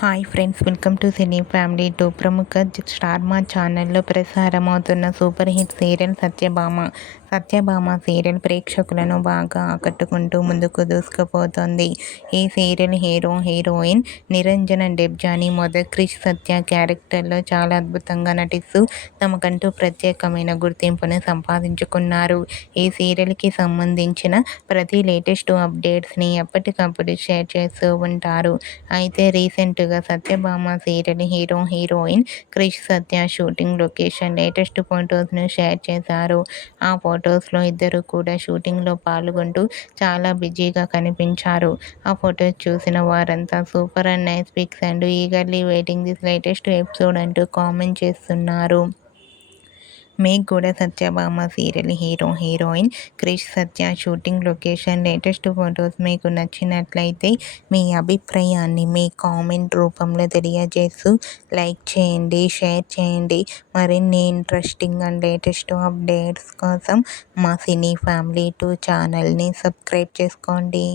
Hi friends, welcome to cine family 2. ప్రముఖ star Maa ఛానల్లో ప్రసారమవుతున్న super hit serial Satyabhama serial ప్రేక్షకులను బాగా ఆకట్టుకుంటూ ముందుకు దూసుకుపోతోంది. ఈ సీరియల్ హీరోయిన్ నిరంజన డెబ్జాని క్రిష్ సత్య క్యారెక్టర్లో చాలా అద్భుతంగా నటిస్తూ తమకంటూ ప్రత్యేకమైన గుర్తింపును సంపాదించుకున్నారు. ఈ సీరియల్కి సంబంధించిన ప్రతి లేటెస్ట్ అప్డేట్స్ని ఎప్పటికప్పుడు షేర్ చేస్తూ ఉంటారు. అయితే రీసెంట్గా Satyabhama serial heroine Krish Satya shooting location latest ఫొటోస్ను share చేశారు. ఆ ఫొటోస్లో ఇద్దరు కూడా షూటింగ్లో పాల్గొంటూ చాలా బిజీగా కనిపించారు. ఆ ఫొటోస్ చూసిన వారంతా super and nice pics and eagerly waiting this latest episode అంటూ కామెంట్ చేస్తున్నారు. మీకు కూడా Satyabhama serial heroine Krish Satya shooting location latest photos మీకు నచ్చినట్లయితే మీ అభిప్రాయాన్ని మీ కామెంట్ రూపంలో తెలియజేస్తూ లైక్ చేయండి, షేర్ చేయండి. మరిన్ని ఇంట్రెస్టింగ్ అండ్ లేటెస్ట్ అప్డేట్స్ కోసం మా సినీ ఫ్యామిలీ 2 ఛానల్ని సబ్స్క్రైబ్ చేసుకోండి.